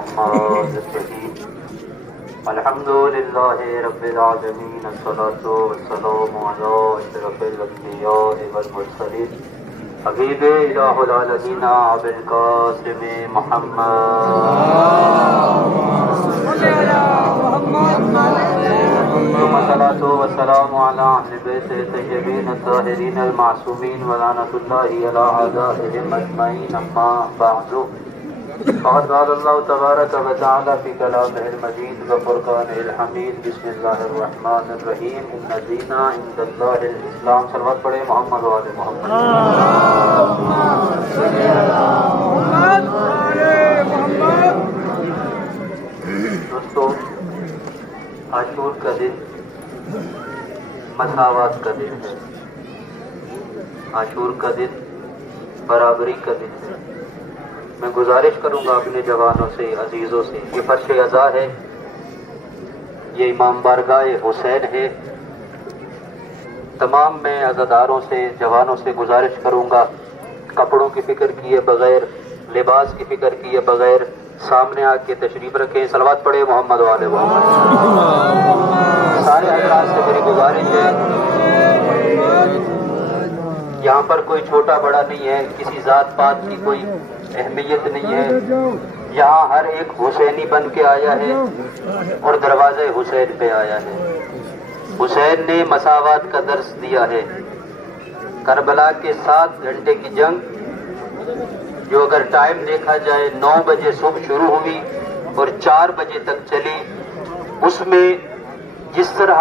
الرحمن الرحیم الحمد للہ رب العالمین الصلاۃ والسلام علی اشرف الانبیاء والمرسلین حبیب الہ العالمین ابو القاسم ثم الصلاۃ والسلام علی اہل بیت الطیبین الطاہرین المعصومین ولعنۃ اللہ علی اعدائهم اجمعین اما بعد فقد قال اللہ تبارک و تعالی فی کلامہ المجید وفرقانہ الحمید بسم اللہ الرحمن الرحیم ان الدین عند اللہ الاسلام صلوات پڑھیں محمد و آل محمد دوستو عاشور کا دن مساوات کا دن ہے، عاشور کا دن برابری کا دن ہے۔ میں گزارش کروں گا اپنے جوانوں سے، عزیزوں سے، یہ فرش عزا ہے، یہ امام بارگاہ حسین ہے۔ تمام میں عزاداروں سے، جوانوں سے گزارش کروں گا کپڑوں کی فکر کیے بغیر، لباس کی فکر کیے بغیر سامنے آ کے تشریف رکھیں، صلوات پڑھیں محمد و آل محمد۔ سارے حضرات سے میری گزارش ہے، یہاں پر کوئی چھوٹا بڑا نہیں ہے، کسی ذات پات کی کوئی اہمیت نہیں ہے، یہاں ہر ایک حسینی بن کے آیا ہے اور دروازے حسین پہ آیا ہے۔ حسین نے مساوات کا درس دیا ہے۔ کربلا کے 7 گھنٹے کی جنگ جو اگر ٹائم دیکھا جائے 9 بجے صبح شروع ہوئی اور 4 بجے تک چلی، اس میں جس طرح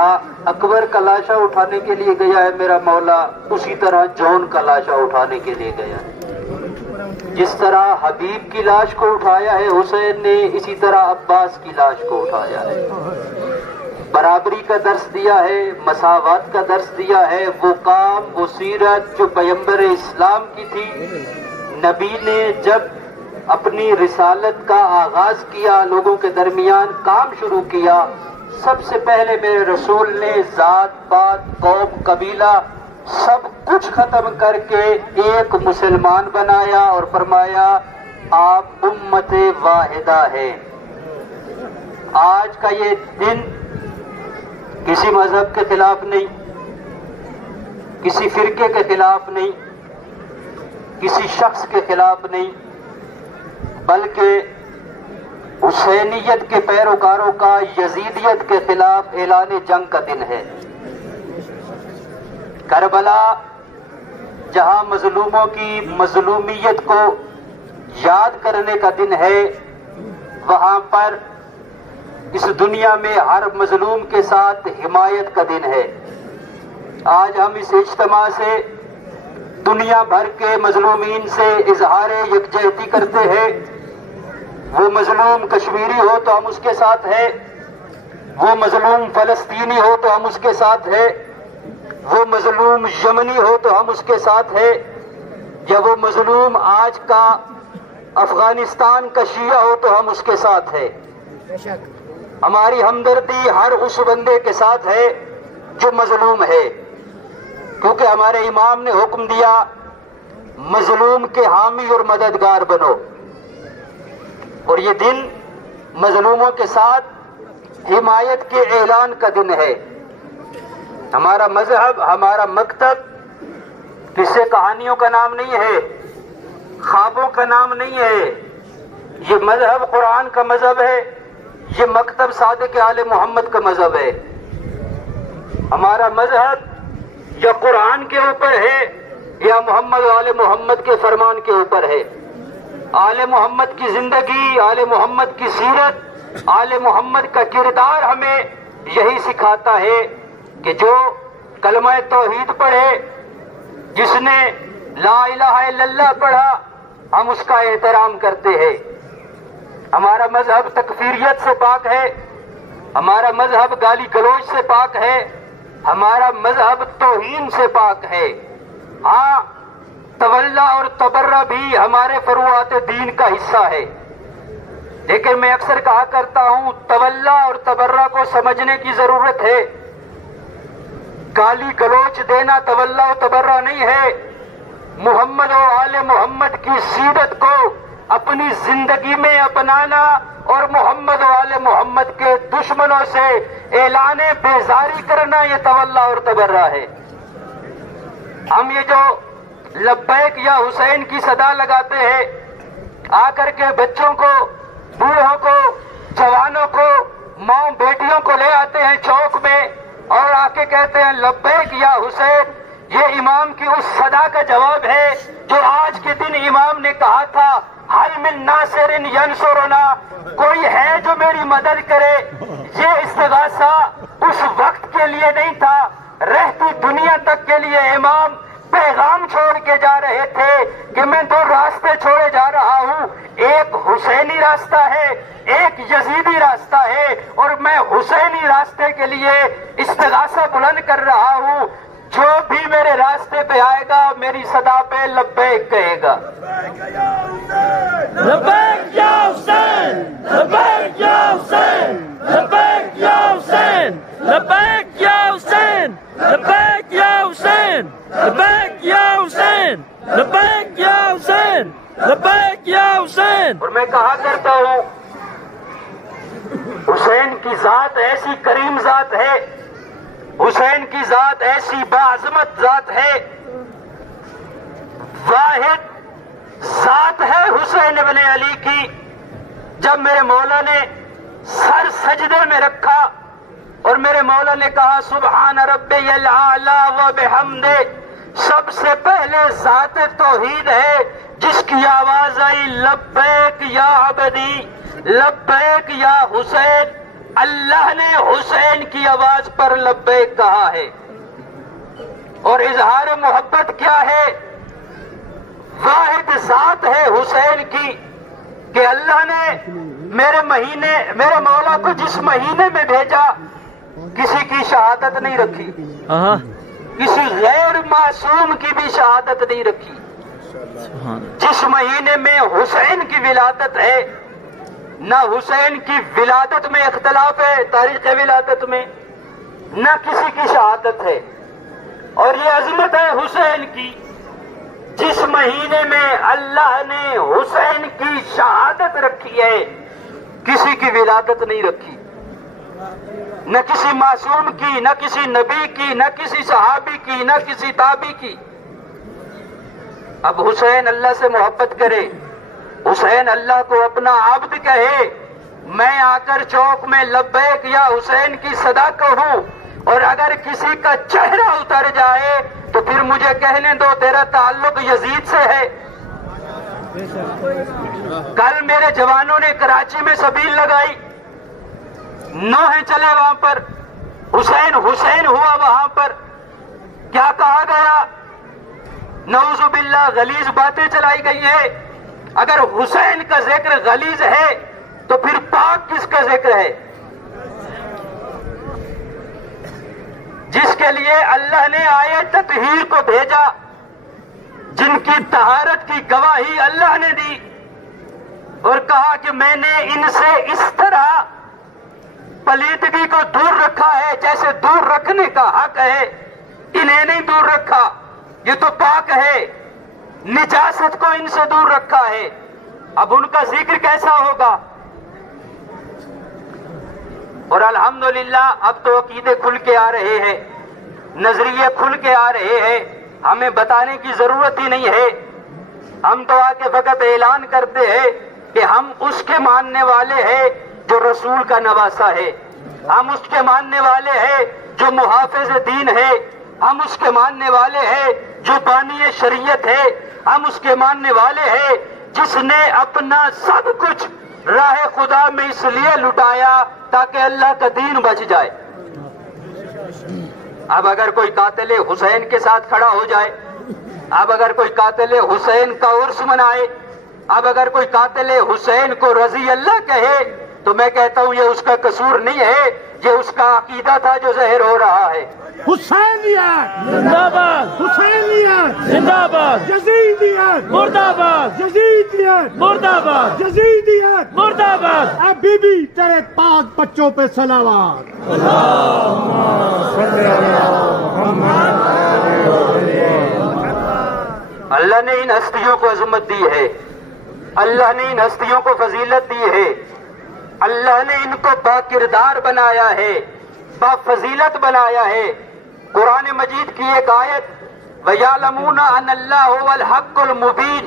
اکبر کا لاشا اٹھانے کے لیے گیا ہے میرا مولا، اسی طرح جون کا لاشا اٹھانے کے لیے گیا ہے۔ جس طرح حبیب کی لاش کو اٹھایا ہے حسین نے، اسی طرح عباس کی لاش کو اٹھایا ہے۔ برابری کا درس دیا ہے، مساوات کا درس دیا ہے، وہ کام، وہ سیرت جو پیغمبر اسلام کی تھی۔ نبی نے جب اپنی رسالت کا آغاز کیا، لوگوں کے درمیان کام شروع کیا، سب سے پہلے میرے رسول نے ذات پات قوم قبیلہ سب کچھ ختم کر کے ایک مسلمان بنایا اور فرمایا آپ امت واحدہ ہے۔ آج کا یہ دن کسی مذہب کے خلاف نہیں، کسی فرقے کے خلاف نہیں، کسی شخص کے خلاف نہیں، بلکہ حسینیت کے پیروکاروں کا یزیدیت کے خلاف اعلان جنگ کا دن ہے۔ کربلا جہاں مظلوموں کی مظلومیت کو یاد کرنے کا دن ہے، وہاں پر اس دنیا میں ہر مظلوم کے ساتھ حمایت کا دن ہے۔ آج ہم اس اجتماع سے دنیا بھر کے مظلومین سے اظہار یکجہتی کرتے ہیں۔ وہ مظلوم کشمیری ہو تو ہم اس کے ساتھ ہیں، وہ مظلوم فلسطینی ہو تو ہم اس کے ساتھ ہیں، وہ مظلوم یمنی ہو تو ہم اس کے ساتھ ہیں، یا وہ مظلوم آج کا افغانستان کا شیعہ ہو تو ہم اس کے ساتھ ہیں۔ ہماری ہمدردی ہر اس بندے کے ساتھ ہے جو مظلوم ہے، کیونکہ ہمارے امام نے حکم دیا مظلوم کے حامی اور مددگار بنو، اور یہ دن مظلوموں کے ساتھ حمایت کے اعلان کا دن ہے۔ ہمارا مذہب، ہمارا مکتب قصے کہانیوں کا نام نہیں ہے، خوابوں کا نام نہیں ہے، یہ مذہب قرآن کا مذہب ہے، یہ مکتب صادق آل محمد کا مذہب ہے۔ ہمارا مذہب یا قرآن کے اوپر ہے یا محمد و آل محمد کے فرمان کے اوپر ہے۔ آل محمد کی زندگی، آل محمد کی سیرت، آل محمد کا کردار ہمیں یہی سکھاتا ہے کہ جو کلمہ توحید پڑھے، جس نے لا الہ الا اللہ پڑھا، ہم اس کا احترام کرتے ہیں۔ ہمارا مذہب تکفیریت سے پاک ہے، ہمارا مذہب گالی گلوچ سے پاک ہے، ہمارا مذہب توہین سے پاک ہے۔ ہاں، تولا اور تبرہ بھی ہمارے فروعات دین کا حصہ ہے، لیکن میں اکثر کہا کرتا ہوں تولا اور تبرہ کو سمجھنے کی ضرورت ہے۔ گالی گلوچ دینا تولا و تبرہ نہیں ہے، محمد و آل محمد کی سیرت کو اپنی زندگی میں اپنانا اور محمد والے محمد کے دشمنوں سے اعلان بیزاری کرنا یہ تولا اور تبرہ ہے۔ ہم یہ جو لبیک یا حسین کی صدا لگاتے ہیں، آ کر کے بچوں کو، بوڑھوں کو، جوانوں کو، ماؤں بیٹیوں کو لے آتے ہیں چوک میں اور آ کے کہتے ہیں لبیک یا حسین، یہ امام کی اس صدا کا جواب ہے جو آج کے دن امام نے کہا تھا حل من ناصر ینصرنا، کوئی ہے جو میری مدد کرے۔ یہ استغاثہ اس وقت کے لیے نہیں تھا، رہتی دنیا تک کے لیے امام پیغام چھوڑ کے جا رہے تھے کہ میں دو راستے چھوڑے جا رہا ہوں، ایک حسینی راستہ ہے، ایک یزیدی راستہ ہے، اور میں حسینی راستے کے لیے استغاثہ بلند کر رہا ہوں۔ جو بھی میرے راستے پہ آئے گا میری صدا پہ لبیک کہے گا۔ لبیک یا حسین، لبیک یا حسین، لبیک یا حسین، لبیک یا حسین، لبیک یا حسین، لبیک یا حسین، لبیک یا حسین، لبیک یا حسین۔ اور میں کہا کرتا ہوں حسین کی ذات ایسی کریم ذات ہے، حسین کی ذات ایسی باعظمت ذات ہے، واحد ذات ہے حسین ابن علی کی۔ جب میرے مولا نے سر سجدے میں رکھا اور میرے مولا نے کہا سبحان ربی الاعلی و بحمدہ، سب سے پہلے ذات توحید ہے جس کی آواز آئی لبیک یا عبدی، لبیک یا حسین۔ اللہ نے حسین کی آواز پر لبیک کہا ہے، اور اظہار محبت کیا ہے؟ واحد ذات ہے حسین کی کہ اللہ نے میرے مولا کو جس مہینے میں بھیجا کسی کی شہادت نہیں رکھی، کسی غیر معصوم کی بھی شہادت نہیں رکھی۔ جس مہینے میں حسین کی ولادت ہے، نہ حسین کی ولادت میں اختلاف ہے تاریخ ولادت میں، نہ کسی کی شہادت ہے، اور یہ عظمت ہے حسین کی۔ جس مہینے میں اللہ نے حسین کی شہادت رکھی ہے کسی کی ولادت نہیں رکھی، نہ کسی معصوم کی، نہ کسی نبی کی، نہ کسی صحابی کی، نہ کسی تابعی کی۔ اب حسین اللہ سے محبت کرے، حسین اللہ کو اپنا عبد کہے، میں آ کر چوک میں لبیک یا حسین کی صدا کہوں، اور اگر کسی کا چہرہ اتر جائے تو پھر مجھے کہنے دو تیرا تعلق یزید سے ہے۔ کل میرے جوانوں نے کراچی میں سبیل لگائی، نوحے چلے وہاں پر، حسین حسین ہوا وہاں پر، کیا کہا گیا؟ نعوذ باللہ غلیظ باتیں چلائی گئی ہے۔ اگر حسین کا ذکر غلیظ ہے تو پھر پاک کس کا ذکر ہے؟ جس کے لیے اللہ نے آیت تطہیر کو بھیجا، جن کی طہارت کی گواہی اللہ نے دی، اور کہا کہ میں نے ان سے اس طرح پلیدگی کو دور رکھا ہے جیسے دور رکھنے کا حق ہے، انہیں نہیں دور رکھا، یہ تو پاک ہے، نجاست کو ان سے دور رکھا ہے۔ اب ان کا ذکر کیسا ہوگا؟ اور الحمدللہ اب تو عقیدے کھل کے آ رہے ہیں، نظریے کھل کے آ رہے ہیں، ہمیں بتانے کی ضرورت ہی نہیں ہے۔ ہم تو آ کے فقط اعلان کرتے ہیں کہ ہم اس کے ماننے والے ہیں جو رسول کا نواسا ہے، ہم اس کے ماننے والے ہیں جو محافظ دین ہے، ہم اس کے ماننے والے ہیں جو بانی شریعت ہے، ہم اس کے ماننے والے ہیں جس نے اپنا سب کچھ راہ خدا میں اس لیے لٹایا تاکہ اللہ کا دین بچ جائے۔ اب اگر کوئی قاتل حسین کے ساتھ کھڑا ہو جائے، اب اگر کوئی قاتل حسین کا عرس منائے، اب اگر کوئی قاتل حسین کو رضی اللہ کہے، تو میں کہتا ہوں یہ اس کا قصور نہیں ہے، یہ اس کا عقیدہ تھا جو ظاہر ہو رہا ہے۔ حسینیت زندہ باد، حسینیت زندہ باد، یزیدیت مرد آباد، یزیدیت مرد آباد، یزیدیت مرد آباد۔ اے بی بی تیرے پاک بچوں پہ صلوات۔ اللہ نے ان ہستیوں کو عظمت دی ہے، اللہ نے ان ہستیوں کو فضیلت دی ہے، اللہ نے ان کو با کردار بنایا ہے، با فضیلت بنایا ہے۔ قرآن مجید کی ایک آیت وَيَعْلَمُونَ أَنَّ اللَّهَ هُوَ الْحَقُّ الْمُبِينُ،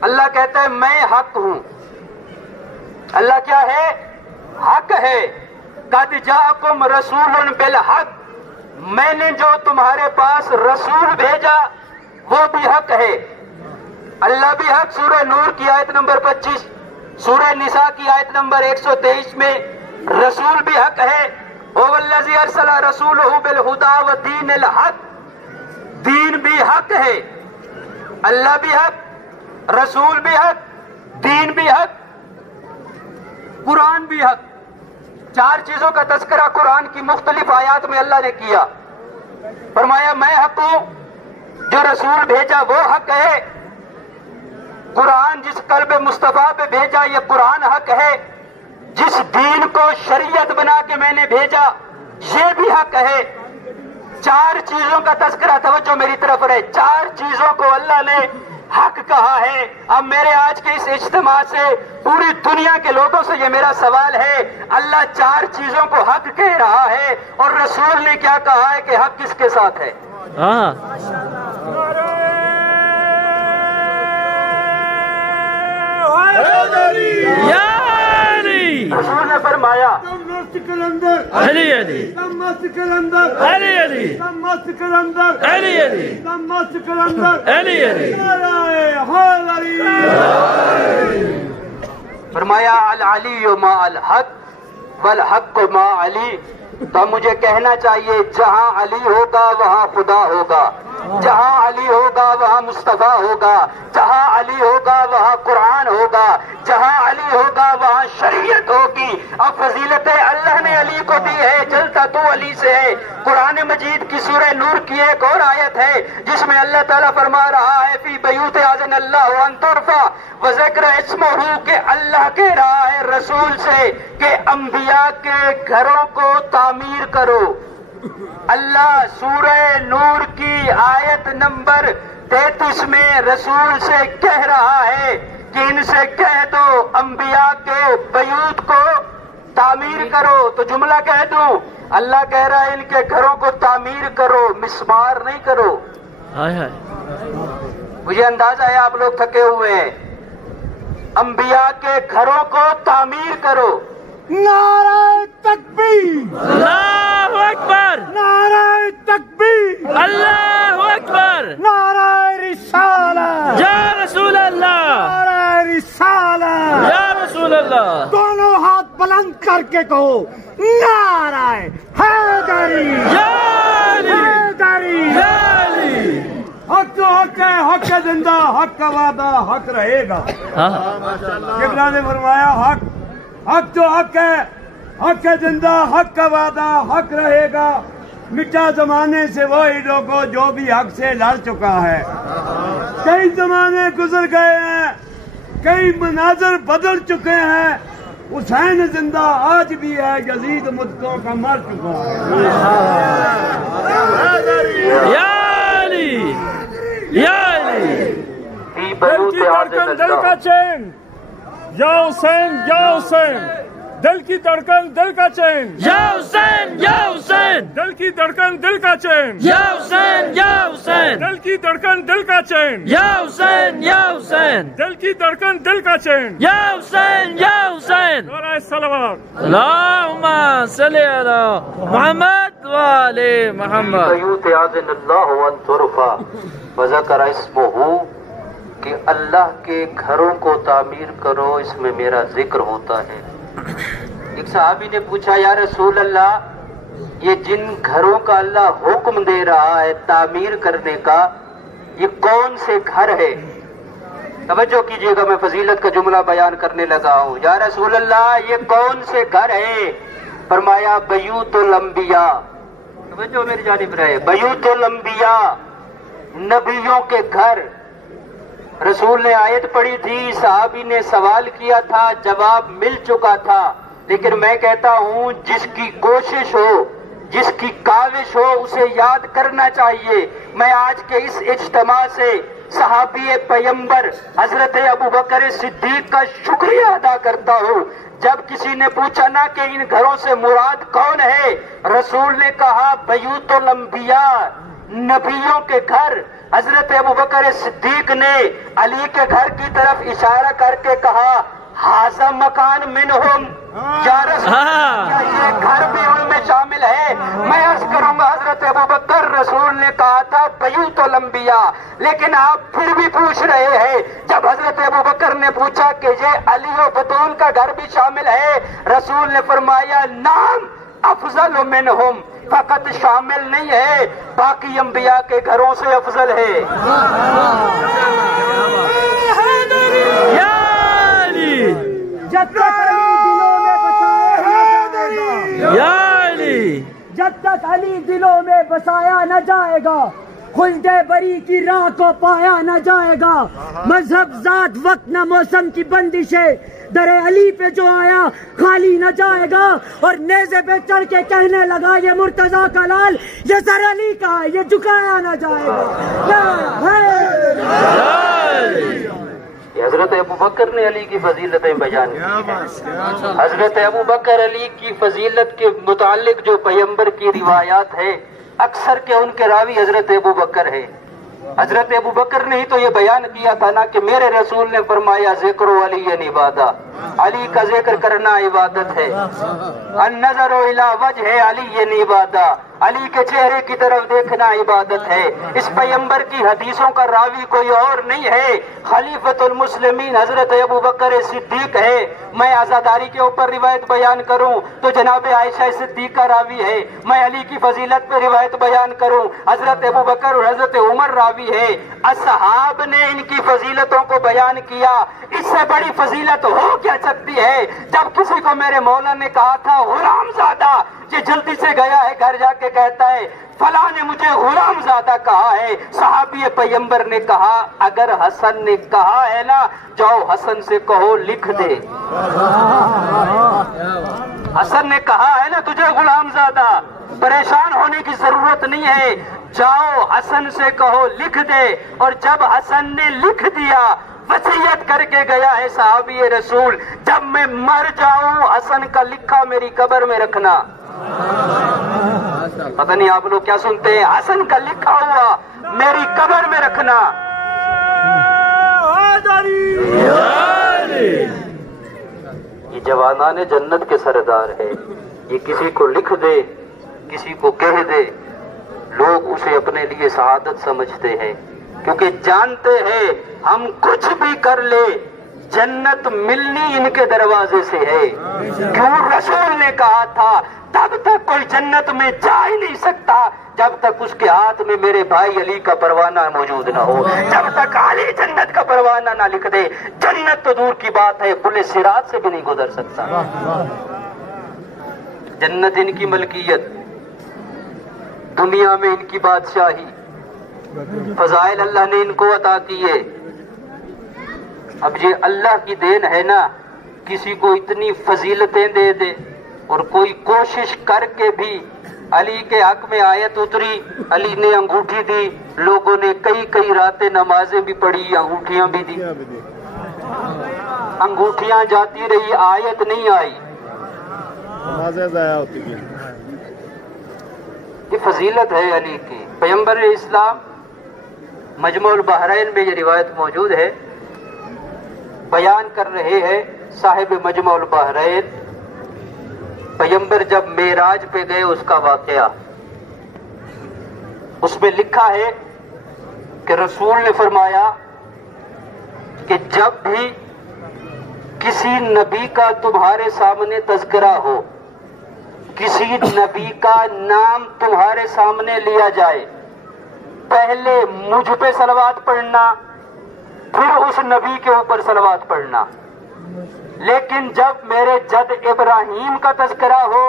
اللہ کہتا ہے میں حق ہوں۔ اللہ کیا ہے؟ حق ہے۔ قَدْ جَاءَكُمْ رَسُولٌ بِالْحَقِّ، میں نے جو تمہارے پاس رسول بھیجا وہ بھی حق ہے۔ اللہ بھی حق، سورہ نور کی آیت نمبر 25، سورہ نساء کی آیت نمبر 123 میں رسول بھی حق ہے۔ هُوَ الَّذِي أَرْسَلَ رَسُولَهُ بِالْهُدَىٰ وَدِينِ الْحَقِّ، دین بھی حق ہے، اللہ بھی حق، رسول بھی حق، دین بھی حق، قرآن بھی حق۔ چار چیزوں کا تذکرہ قرآن کی مختلف آیات میں اللہ نے کیا۔ فرمایا میں حق ہوں، جو رسول بھیجا وہ حق ہے، قرآن جس قلب مصطفیٰ پہ بھیجا یہ قرآن حق ہے، جس دین کو شریعت بنا کے میں نے بھیجا یہ بھی حق ہے۔ چار چیزوں کا تذکرہ، توجہ میری طرف رہے، چار چیزوں کو اللہ نے حق کہا ہے۔ اب میرے آج کے اس اجتماع سے پوری دنیا کے لوگوں سے یہ میرا سوال ہے، اللہ چار چیزوں کو حق کہہ رہا ہے اور رسول نے کیا کہا ہے کہ حق کس کے ساتھ ہے؟ رسول نے فرمایا مسجد کے اندر علی علی مسجد کے اندر علی علی مسجد کے اندر علی علی مسجد کے اندر علی علی فرمایا العلی ما الحق والحق ما علی۔ تو مجھے کہنا چاہیے جہاں علی ہوگا وہاں خدا ہوگا، جہاں علی ہوگا وہاں مصطفیٰ ہوگا، جہاں علی ہوگا وہاں قرآن ہوگا، جہاں علی ہوگا وہاں شریعت ہوگی۔ اب فضیلت اللہ نے علی کو دی ہے، جلتا تو علی سے ہے۔ قرآن مجید کی سورہ نور کی ایک اور آیت ہے جس میں اللہ تعالیٰ فرما رہا ہے فی بیوت اذن اللہ ان ترفع وذکر اسمہ، کہ اللہ کہہ رہا ہے رسول سے کہ انبیاء کے گھروں کو تعمیر کرو۔ اللہ سورہ نور کی آیت نمبر 33 میں رسول سے کہہ رہا ہے کہ ان سے کہہ دو انبیاء کے بیوت کو تعمیر کرو۔ تو جملہ کہہ دوں، اللہ کہہ رہا ہے ان کے گھروں کو تعمیر کرو، مسمار نہیں کرو۔ مجھے اندازہ ہے آپ لوگ تھکے ہوئے ہیں، انبیاء کے گھروں کو تعمیر کرو۔ نعرہ تکبیر، اللہ اکبر، نعرہ تکبیر، اللہ اکبر، نعرہ رسالہ، یا رسول اللہ، نعرہ رسالہ، یا رسول اللہ۔ دونوں ہاتھ بلند کر کے کہو نعرہ حیدری، یا علی، حیدری۔ یا علی۔ حق تو حق ہے، حق ہے زندہ، حق کا وعدہ حق رہے گا۔ قبلہ نے فرمایا حق تو حق ہے، حق ہے زندہ، حق کا وعدہ حق رہے گا۔ مٹا زمانے سے وہی لوگوں جو بھی حق سے لڑ چکا ہے۔ کئی زمانے گزر گئے ہیں، کئی مناظر بدل چکے ہیں، حسین زندہ آج بھی ہے، یزید مدتوں کا مر چکا ہے۔ یا علی، یا علی۔ فی بیوت اذن دل کا اللہ، چین، یا حسین یا حسین، دل کی دھڑکن دل کا چین، یا حسین، یا حسین، دل کی دھڑکن دل کا چین، یا حسین، یا حسین، دل کی دھڑکن دل کا چین، یا حسین، یا حسین، دل کی دھڑکن دل کا چین۔ یا حسین، یا حسین۔ نعرہ صلوات۔ اللہم صلی علی محمد و آل محمد۔ بیوت اذن اللہ ان ترفع وذکر اسمہ، کہ اللہ کے گھروں کو تعمیر کرو، اس میں میرا ذکر ہوتا ہے۔ ایک صحابی نے پوچھا یا رسول اللہ، یہ جن گھروں کا اللہ حکم دے رہا ہے تعمیر کرنے کا، یہ کون سے گھر ہے؟ توجہ کیجئے گا، میں فضیلت کا جملہ بیان کرنے لگا ہوں۔ یا رسول اللہ یہ کون سے گھر ہے؟ فرمایا بیوت الانبیاء۔ توجہ میری جانب رہے، بیوت الانبیاء، نبیوں کے گھر۔ رسول نے آیت پڑھی تھی، صحابی نے سوال کیا تھا، جواب مل چکا تھا، لیکن میں کہتا ہوں جس کی کوشش ہو، جس کی کاوش ہو، اسے یاد کرنا چاہیے۔ میں آج کے اس اجتماع سے صحابی پیمبر حضرت ابوبکر صدیق کا شکریہ ادا کرتا ہوں. جب کسی نے پوچھا نا کہ ان گھروں سے مراد کون ہے، رسول نے کہا بیوت الانبیاء، نبیوں کے گھر. حضرت ابوبکر صدیق نے علی کے گھر کی طرف اشارہ کر کے کہا ھذا مکان منہم، یا رسول کیا یہ گھر بھی ان میں شامل ہے؟ میں عرض کروں گا حضرت ابوبکر، رسول نے کہا تھا بیوت الانبیاء، لیکن آپ پھر بھی پوچھ رہے ہیں. جب حضرت ابوبکر نے پوچھا کہ یہ علی و بطول کا گھر بھی شامل ہے، رسول نے فرمایا نام افضل منہم، فقط شامل نہیں ہے، باقی انبیاء کے گھروں سے افضل ہے. جب تک جب تک علی دلوں میں بسایا نہ جائے گا، خلد بری کی راہ کو پایا نہ جائے گا. مذہب ذات وقت نہ موسم کی بندش ہے، در علی پہ جو آیا خالی نہ جائے گا. اور نیزے پہ چڑھ کے کہنے لگا یہ مرتضیٰ کا لال، یہ سر علی کا ہے، یہ جھکایا نہ جائے گا. حضرت ابوبکر نے علی کی فضیلتیں بیان کی. حضرت ابوبکر علی کی فضیلت کے متعلق جو پیمبر کی روایات ہے، اکثر کے ان کے راوی حضرت ابوبکر ہے. حضرت ابوبکر نے ہی تو یہ بیان کیا تھا نا کہ میرے رسول نے فرمایا ذکر علی عبادہ، علی کا ذکر کرنا عبادت ہے. النظر الی وجہ علی عبادہ، علی کے چہرے کی طرف دیکھنا عبادت ہے. اس پیمبر کی حدیثوں کا راوی کوئی اور نہیں ہے، خلیفۃ المسلمین حضرت ابوبکر صدیق ہے. میں عزاداری کے اوپر روایت بیان کروں تو جناب عائشہ صدیقہ راوی ہے. میں علی کی فضیلت پہ روایت بیان کروں، حضرت ابوبکر اور حضرت عمر راوی ہے. اصحاب نے ان کی فضیلتوں کو بیان کیا. اس سے بڑی فضیلت ہو کیا سکتی ہے؟ جب کسی کو میرے مولا نے کہا تھا غلام زادہ، یہ جلدی سے گیا ہے گھر جا کے کہتا ہے فلاں نے مجھے غلام زادہ کہا ہے. صحابی پیمبر نے کہا اگر حسن نے کہا ہے نا، جاؤ حسن سے کہو لکھ دے. حسن نے کہا ہے نا تجھے غلام زادہ، پریشان ہونے کی ضرورت نہیں ہے، جاؤ حسن سے کہو لکھ دے. اور جب حسن نے لکھ دیا، وصیت کر کے گیا ہے صحابی رسول، جب میں مر جاؤں حسن کا لکھا میری قبر میں رکھنا. پتہ نہیں آپ لوگ کیا سنتے ہیں، حسن کا لکھا ہوا میری قبر میں رکھنا. یہ جوانان جنت کے سردار ہے. یہ کسی کو لکھ دے، کسی کو کہہ دے، لوگ اسے اپنے لیے سعادت سمجھتے ہیں، کیونکہ جانتے ہیں ہم کچھ بھی کر لے جنت ملنی ان کے دروازے سے ہے. کیوں رسول نے کہا تھا تب تک کوئی جنت میں جا ہی نہیں سکتا جب تک اس کے ہاتھ میں میرے بھائی علی کا پروانہ موجود نہ ہو. جب تک علی جنت کا پروانہ نہ لکھ دے، جنت تو دور کی بات ہے، پل صراط سے بھی نہیں گزر سکتا. جنت ان کی ملکیت، دنیا میں ان کی بادشاہی، فضائل اللہ نے ان کو عطا کیے. اب یہ اللہ کی دین ہے نا، کسی کو اتنی فضیلتیں دے دے اور کوئی کوشش کر کے بھی. علی کے حق میں آیت اتری، علی نے انگوٹھی دی، لوگوں نے کئی راتیں نمازیں بھی پڑھی، انگوٹھیاں بھی دی. انگوٹھیاں جاتی رہی، آیت نہیں آئی. یہ فضیلت ہے علی کی. پیغمبر اسلام مجموع البحرین میں یہ روایت موجود ہے، بیان کر رہے ہیں صاحب مجموع البحرین. پیغمبر جب معراج پہ گئے اس کا واقعہ، اس میں لکھا ہے کہ رسول نے فرمایا کہ جب بھی کسی نبی کا تمہارے سامنے تذکرہ ہو، کسی نبی کا نام تمہارے سامنے لیا جائے، پہلے مجھ پہ صلوات پڑھنا، پھر اس نبی کے اوپر صلوات پڑھنا. لیکن جب میرے جد ابراہیم کا تذکرہ ہو،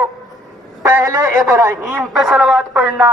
پہلے ابراہیم پہ صلوات پڑھنا،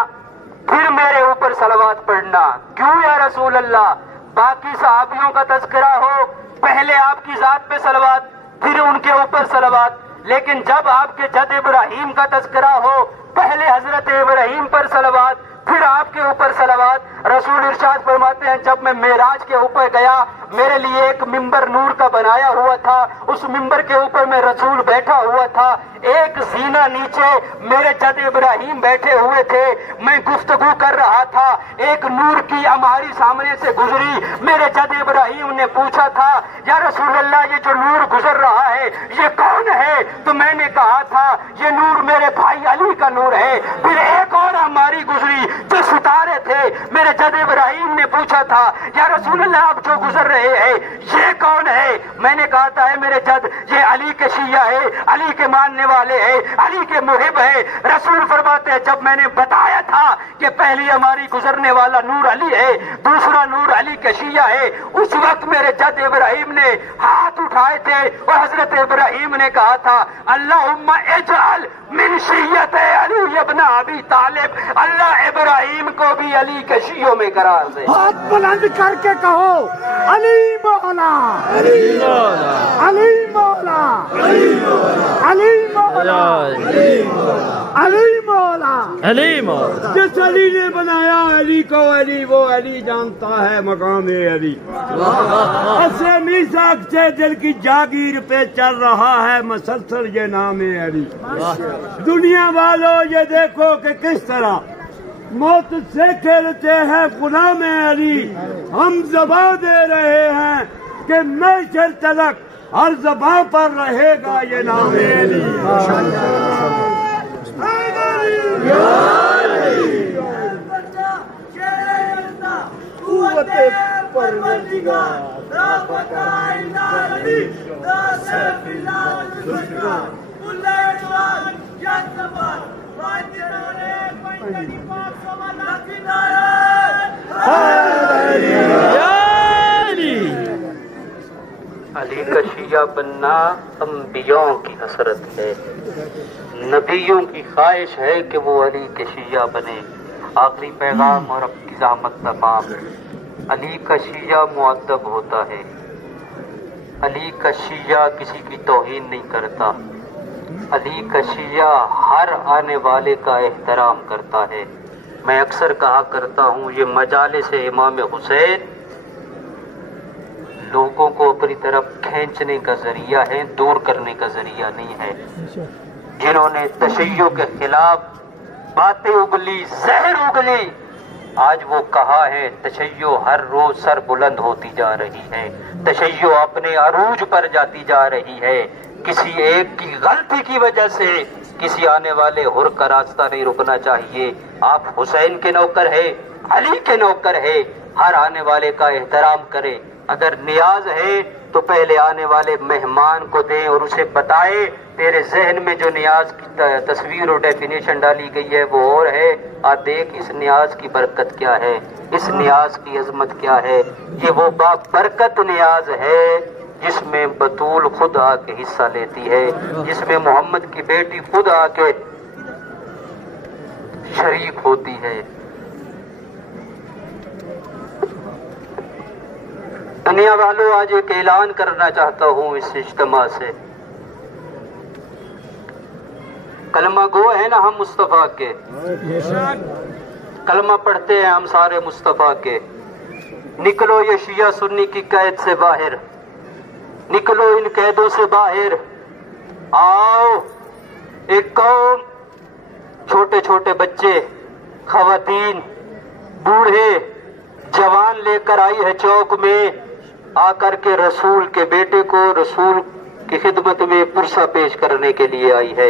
پھر میرے اوپر صلوات پڑھنا. کیوں یا رسول اللہ؟ باقی صحابیوں کا تذکرہ ہو، پہلے آپ کی ذات پہ صلوات، پھر ان کے اوپر صلوات. لیکن جب آپ کے جد ابراہیم کا تذکرہ ہو، پہلے حضرت ابراہیم پر صلوات، پھر آپ کے اوپر صلوات۔ رسول ارشاد فرماتے ہیں جب میں معراج کے اوپر گیا میرے لیے ایک ممبر نور کا بنایا ہوا تھا، اس ممبر کے اوپر میں رسول بیٹھا ہوا تھا، ایک زینہ نیچے میرے جد ابراہیم بیٹھے ہوئے تھے، میں گفتگو کر رہا تھا، ایک نور کی ہماری سامنے سے گزری، میرے جد ابراہیم نے پوچھا تھا یا رسول اللہ یہ جو نور گزر رہا ہے یہ کون ہے؟ تو میں نے کہا تھا یہ نور میرے بھائی علی کا نور ہے۔ پھر ایک اور ہماری گزری جو ستارے تھے، میرے جد ابراہیم نے پوچھا تھا یا رسول اللہ آپ جو گزر رہے ہیں یہ کون ہے؟ میں نے کہا تھا ہے میرے جد یہ علی کے شیعہ ہے، علی کے ماننے والے ہیں، علی کے محب ہے۔ رسول فرماتے ہیں جب میں نے بتایا تھا کہ پہلی ہماری گزرنے والا نور علی ہے، دوسرا نور علی کے شیعہ ہے، اس وقت میرے جد ابراہیم نے ہاتھ اٹھائے تھے اور حضرت ابراہیم نے کہا تھا اللہم اجعل من شیعت علی ابن ابی طالب، اللہ ابراہیم کو بھی علی کے شیعوں میں قرار دے۔ ہاتھ بلند کر کے کہو علی مولا، علی مولا، علی مولا، علی مولا، علی مولا، علی مولا۔ جس علی نے بنایا علی کو علی، وہ علی جانتا ہے مقام علی۔ ایسے میثاق سے دل کی جاگیر پہ چل رہا ہے مسلسل یہ نام علی۔ دنیا والوں یہ دیکھو کہ کس طرح موت سے کھیلتے ہیں غلام علی، ہم زبان دے رہے ہیں کہ محشر تلک ہر زبان پر رہے گا یہ نام علی۔ علی کا شیعہ بننا انبیاء کی حسرت ہے، نبیوں کی خواہش ہے کہ وہ علی کے شیعہ بنے۔ آخری پیغام اور اب کی زحمت تمام۔ علی کا شیعہ مؤدب ہوتا ہے، علی کا شیعہ کسی کی توہین نہیں کرتا، علی کا شیعہ ہر آنے والے کا احترام کرتا ہے۔ میں اکثر کہا کرتا ہوں یہ مجالس امام حسین لوگوں کو اپنی طرف کھینچنے کا ذریعہ ہے، دور کرنے کا ذریعہ نہیں ہے۔ جنہوں نے تشیع کے خلاف باتیں اگلی، زہر اگلی، آج وہ کہا ہے تشیع ہر روز سر بلند ہوتی جا رہی ہے، تشیع اپنے عروج پر جاتی جا رہی ہے۔ کسی ایک کی غلطی کی وجہ سے کسی آنے والے حر کا راستہ نہیں رکنا چاہیے۔ آپ حسین کے نوکر ہے، علی کے نوکر ہے، ہر آنے والے کا احترام کرے۔ اگر نیاز ہے تو پہلے آنے والے مہمان کو دیں اور اسے بتائے تیرے ذہن میں جو نیاز کی تصویر اور ڈیفینیشن ڈالی گئی ہے وہ اور ہے، دیکھ اس نیاز کی برکت کیا ہے، اس نیاز کی عظمت کیا ہے۔ یہ وہ برکت نیاز ہے جس میں بطول خود آ کے حصہ لیتی ہے، جس میں محمد کی بیٹی خود آ کے شریک ہوتی ہے۔ دنیا والوں آج ایک اعلان کرنا چاہتا ہوں اس اجتماع سے، کلمہ گو ہے نا ہم مصطفیٰ کے، کلمہ پڑھتے ہیں ہم سارے مصطفیٰ کے۔ نکلو یہ شیعہ سنی کی قید سے باہر، نکلو ان قیدوں سے باہر، آؤ ایک قوم، چھوٹے چھوٹے بچے، خواتین، بوڑھے، جوان لے کر آئی ہے چوک میں، آ کر کے رسول کے بیٹے کو رسول کی خدمت میں پرسہ پیش کرنے کے لیے آئی ہے۔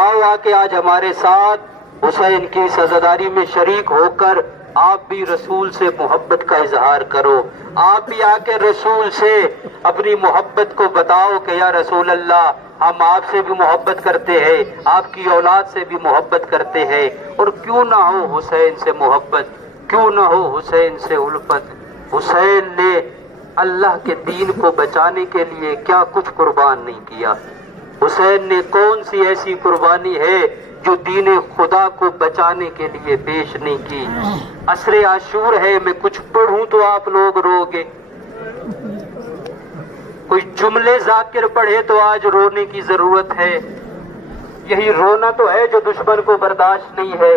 آؤ آ کے آج ہمارے ساتھ حسین کی سزاداری میں شریک ہو کر آپ بھی رسول سے محبت کا اظہار کرو، آپ بھی آ کے رسول سے اپنی محبت کو بتاؤ کہ یا رسول اللہ ہم آپ سے بھی محبت کرتے ہیں، آپ کی اولاد سے بھی محبت کرتے ہیں، اور کیوں نہ ہو حسین سے محبت، کیوں نہ ہو حسین سے الفت۔ حسین نے اللہ کے دین کو بچانے کے لیے کیا کچھ قربان نہیں کیا، حسین نے کون سی ایسی قربانی ہے جو دین خدا کو بچانے کے لیے پیش نہیں کی۔ عصر عاشور ہے، میں کچھ پڑھوں تو آپ لوگ رو گے، کوئی جملے ذاکر پڑھے تو آج رونے کی ضرورت ہے۔ یہی رونا تو ہے جو دشمن کو برداشت نہیں ہے،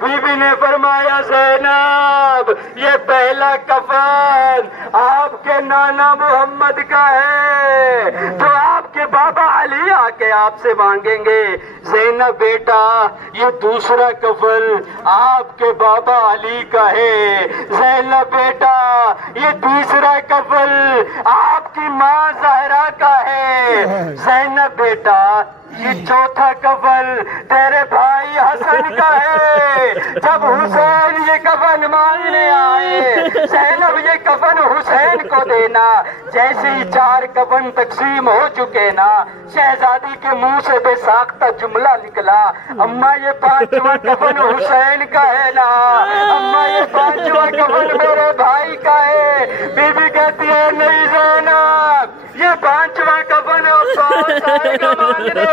بیوی نے فرمایا زینب یہ پہلا کفن آپ کے نانا محمد کا ہے جو آپ کے بابا علی آ کے آپ سے مانگیں گے. زینب بیٹا یہ دوسرا کفن آپ کے بابا علی کا ہے. زینب بیٹا یہ تیسرا کفن آپ کی ماں زہرا کا ہے. زینب بیٹا یہ چوتھا کفن تیرے بھائی حسن کا ہے. جب حسین یہ کفن مانگنے آئے زینب یہ کفن حسین کو دینا. جیسے ہی 4 کفن تقسیم ہو چکے نا شہزادی کے منہ سے بے ساختہ جملہ نکلا اماں یہ 5واں کفن حسین کا ہے نا. اماں یہ 5واں کفن میرے بھائی کا ہے. بی بی کہتی ہے نہیں زینب یہ 5واں کفن عباس آئے گا مانگنے.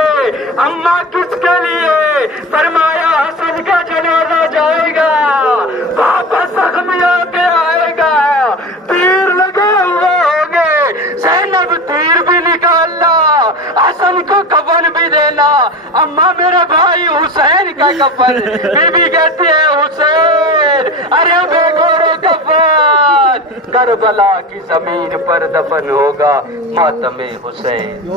اماں کس کے لیے؟ فرمایا حسن کا جنازہ جائے گا واپس زخمی ہو کے آئے گا تیر لگے ہوئے ہوں گے. زینب تیر بھی نکالنا حسن کو کفن بھی دینا. اماں میرے بھائی حسین کا کفن. بی بی کہتی ہے حسین ارے بے گورو کفن کربلا کی زمین پر دفن ہوگا ماتم حسین.